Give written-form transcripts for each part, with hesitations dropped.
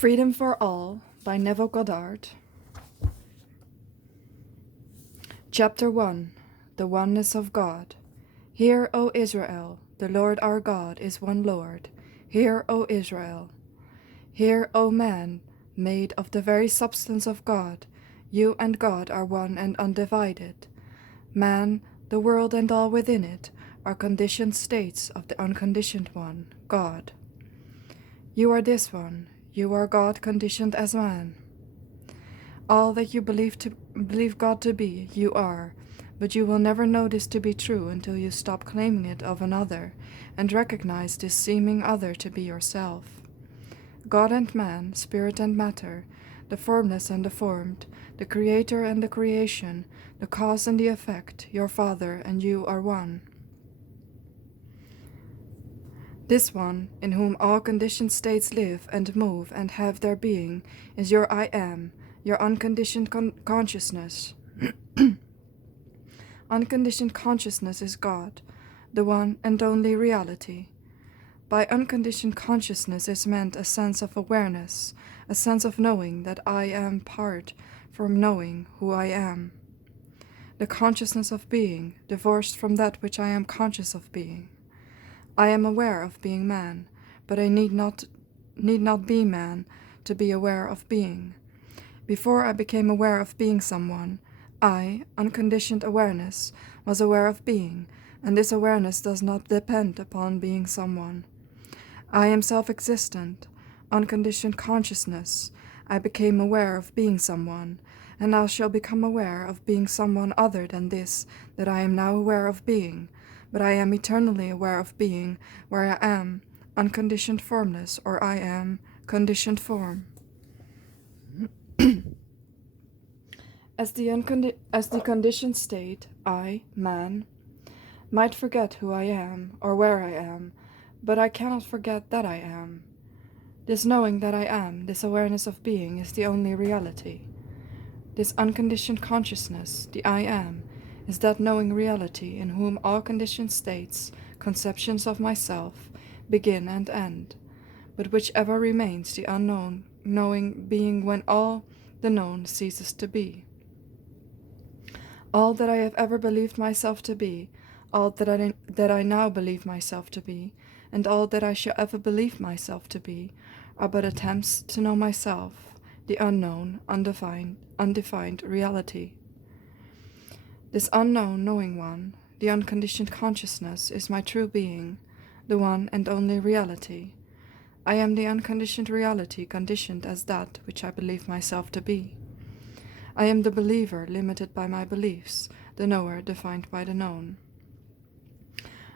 Freedom for All by Neville Goddard. Chapter 1. The Oneness of God. Hear, O Israel, the Lord our God is one Lord. Hear, O Israel. Hear, O man, made of the very substance of God. You and God are one and undivided. Man, the world and all within it, are conditioned states of the unconditioned one, God. You are this one. You are God conditioned as man. All that you believe God to be, you are, but you will never know this to be true until you stop claiming it of another and recognize this seeming other to be yourself. God and man, spirit and matter, the formless and the formed, the creator and the creation, the cause and the effect, your Father and you are one. This one, in whom all conditioned states live and move and have their being, is your I Am, your unconditioned consciousness. Unconditioned consciousness is God, the one and only reality. By unconditioned consciousness is meant a sense of awareness, a sense of knowing that I am part from knowing who I am. The consciousness of being, divorced from that which I am conscious of being. I am aware of being man, but I need not be man to be aware of being. Before I became aware of being someone, I, unconditioned awareness, was aware of being, and this awareness does not depend upon being someone. I am self-existent, unconditioned consciousness. I became aware of being someone, and now shall become aware of being someone other than this that I am now aware of being. But I am eternally aware of being, where I am, unconditioned formless, or I am, conditioned form. As the conditioned state, I, man, might forget who I am, or where I am, but I cannot forget that I am. This knowing that I am, this awareness of being, is the only reality. This unconditioned consciousness, the I am, is that knowing reality in whom all conditioned states, conceptions of myself, begin and end, but which ever remains the unknown, knowing being when all the known ceases to be. All that I have ever believed myself to be, all that I now believe myself to be, and all that I shall ever believe myself to be, are but attempts to know myself, the unknown, undefined reality. This unknown knowing one, the unconditioned consciousness, is my true being, the one and only reality. I am the unconditioned reality conditioned as that which I believe myself to be. I am the believer limited by my beliefs, the knower defined by the known.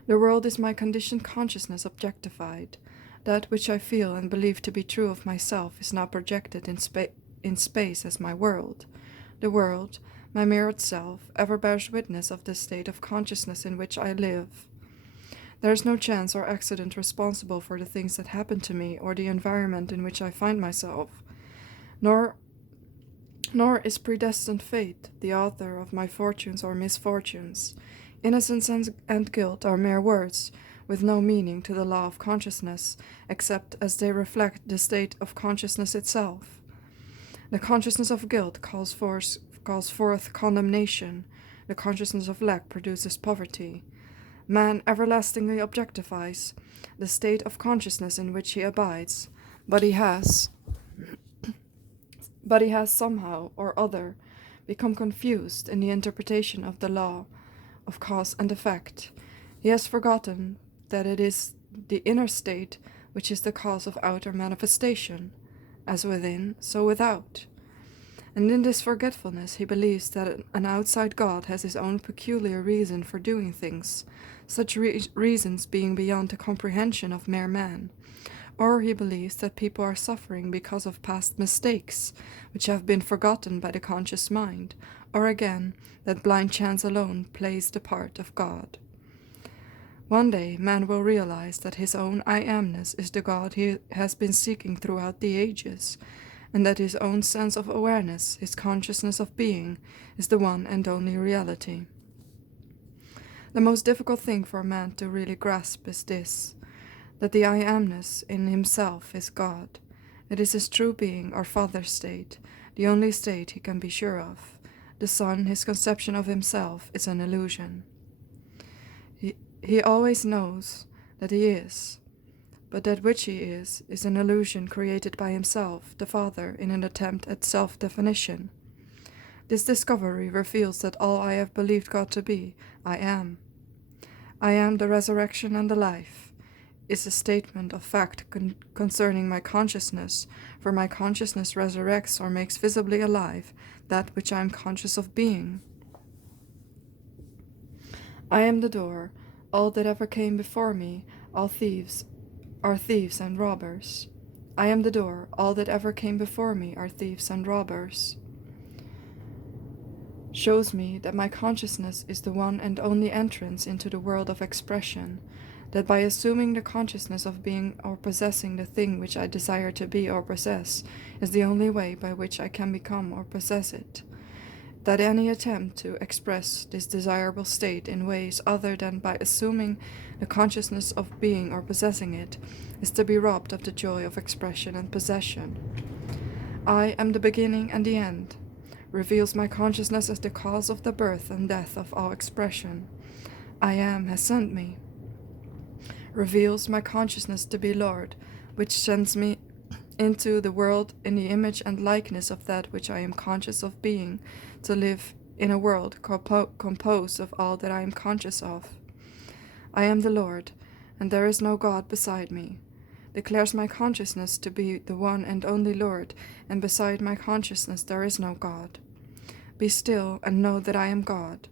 The world is my conditioned consciousness objectified. That which I feel and believe to be true of myself is now projected in space as my world. The world, my mirrored self, ever bears witness of the state of consciousness in which I live. There is no chance or accident responsible for the things that happen to me or the environment in which I find myself, nor is predestined fate the author of my fortunes or misfortunes. Innocence and guilt are mere words, with no meaning to the law of consciousness, except as they reflect the state of consciousness itself. The consciousness of guilt calls forth condemnation. The consciousness of lack produces poverty. Man everlastingly objectifies the state of consciousness in which he abides, but he has somehow or other become confused in the interpretation of the law of cause and effect. He has forgotten that it is the inner state which is the cause of outer manifestation, as within, so without. And in this forgetfulness he believes that an outside God has his own peculiar reason for doing things, such reasons being beyond the comprehension of mere man. Or he believes that people are suffering because of past mistakes, which have been forgotten by the conscious mind, or again, that blind chance alone plays the part of God. One day, man will realize that his own I amness is the God he has been seeking throughout the ages, and that his own sense of awareness, his consciousness of being, is the one and only reality. The most difficult thing for man to really grasp is this, that the I amness in himself is God. It is his true being, or father state, the only state he can be sure of. The Son, his conception of himself, is an illusion. He always knows that he is, but that which he is an illusion created by himself, the Father, in an attempt at self-definition. This discovery reveals that all I have believed God to be, I am. I am the resurrection and the life, is a statement of fact concerning my consciousness, for my consciousness resurrects or makes visibly alive that which I am conscious of being. I am the door. All that ever came before me, all thieves, are thieves and robbers. I am the door. All that ever came before me are thieves and robbers. Shows me that my consciousness is the one and only entrance into the world of expression, that by assuming the consciousness of being or possessing the thing which I desire to be or possess is the only way by which I can become or possess it, that any attempt to express this desirable state in ways other than by assuming the consciousness of being or possessing it is to be robbed of the joy of expression and possession. I am the beginning and the end, reveals my consciousness as the cause of the birth and death of all expression. I am has sent me, reveals my consciousness to be Lord, which sends me into the world in the image and likeness of that which I am conscious of being, to live in a world composed of all that I am conscious of. I am the Lord, and there is no God beside me, declares my consciousness to be the one and only Lord, and beside my consciousness there is no God. Be still and know that I am God,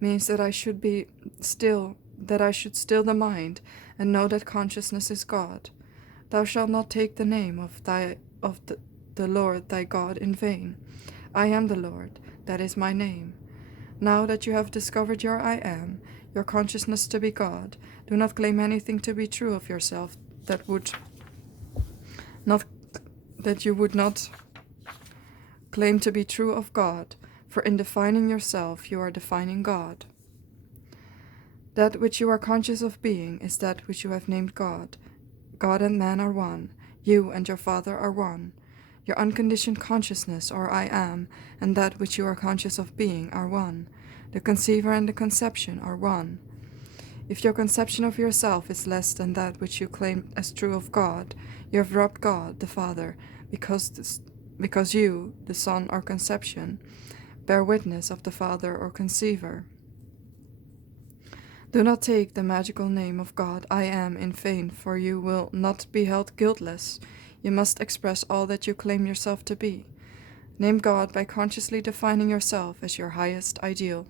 means that I should be still, that I should still the mind, and know that consciousness is God. Thou shalt not take the name of the Lord thy God in vain. I am the Lord, that is my name. Now that you have discovered your I am, your consciousness to be God, do not claim anything to be true of yourself that you would not claim to be true of God, for in defining yourself you are defining God. That which you are conscious of being is that which you have named God. God and man are one. You and your Father are one. Your unconditioned consciousness, or I am, and that which you are conscious of being are one. The conceiver and the conception are one. If your conception of yourself is less than that which you claim as true of God, you have robbed God, the Father, because you, the Son or conception, bear witness of the Father or conceiver. Do not take the magical name of God, I am, in vain, for you will not be held guiltless. You must express all that you claim yourself to be. Name God by consciously defining yourself as your highest ideal.